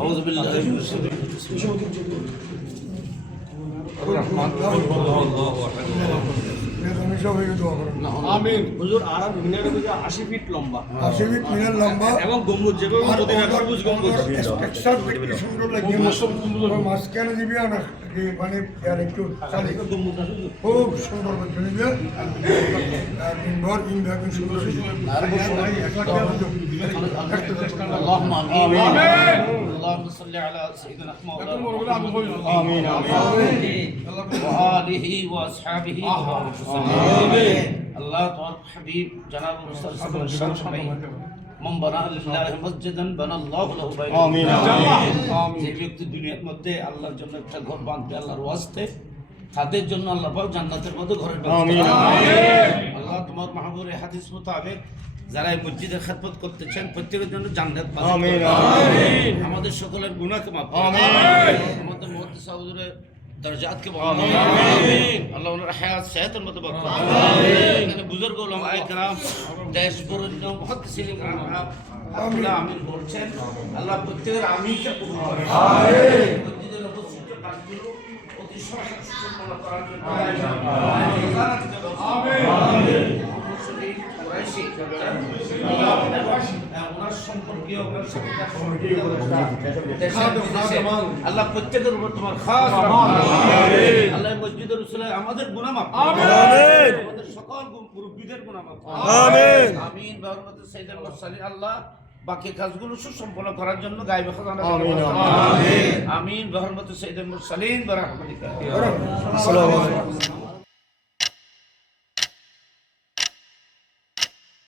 আউযু বিল্লাহি মিনাশ শাইতানির আমিন। হুজুর আরব মিনারের মধ্যে 80 ফিট লম্বা, 80 ফিট মিনার লম্বা এবং গম্বুজ যেভাবে মদিনা গম্বুজ গম্বুজ স্ট্রাকচার দেখতে সুন্দর লাগে। মাঝখানে দিবি না মানে আর একটু চালে খুব সুন্দর করতে নিবি। দিনভর ইনভার্টিং সুন্দর اللهم آمين اللهم صل على سيدنا محمد آمين وآله وأصحابه آمين الله تعالى حبيب جناب رسول الله صلى الله عليه وسلم من بنى لله مسجدا بنى الله له بيتا آمين যে ব্যক্তি দুনিয়ার মধ্যে আল্লাহর জন্য একটা ঘর বাঁধবে আল্লাহর ওয়াস্তে, তাদের জন্য আল্লাহ পাক জান্নাতের মধ্যে ঘরের ব্যবস্থা আমিন। আল্লাহ তোমার মাহবুবের হাদিস মোতাবেক যারা এই মসজিদের খেদমত করতেছেন প্রত্যেকের জন্য জান্নাত পাবেন আমিন আমিন। আমাদের সকলের গুনাহকে মাফ করুন আমিন। আমাদের মুহাদ্দিস হুজুরের দরজাতকে বাড়ান আমিন। আল্লাহ ওনার হায়াত সেহতের মতো বরকত আমিন। এখানে বুজুর্গ উলামায়ে কেরাম দেশ বরেণ্য মুহাদ্দিসিন কেরাম আল্লাহ আমিন বলছেন, আল্লাহ প্রত্যেকের আমিনকে কবুল করেন আমিন। মসজিদের অবস্থিত কাজগুলো অতি সহজে সম্পন্ন করার জন্য আমিন আমিন। আল্লাহ প্রত্যেকের উপর তোমার খাস আল্লাহ মসজিদের রসুল আমাদের গুনাহ মাফ আমাদের সকল মুরব্বিদের গুনাহ মাফ আমিন আমিন। বরকতে সাইয়্যিদুল মুরসালিন আল্লাহ বাকি কাজগুলো সুসম্পন্ন করার জন্য গায়বে খাজানা আমিন আমিন। বরকতে সাইয়্যিদুল মুরসালিন বরহমাতিকা। আসসালামু আলাইকুম।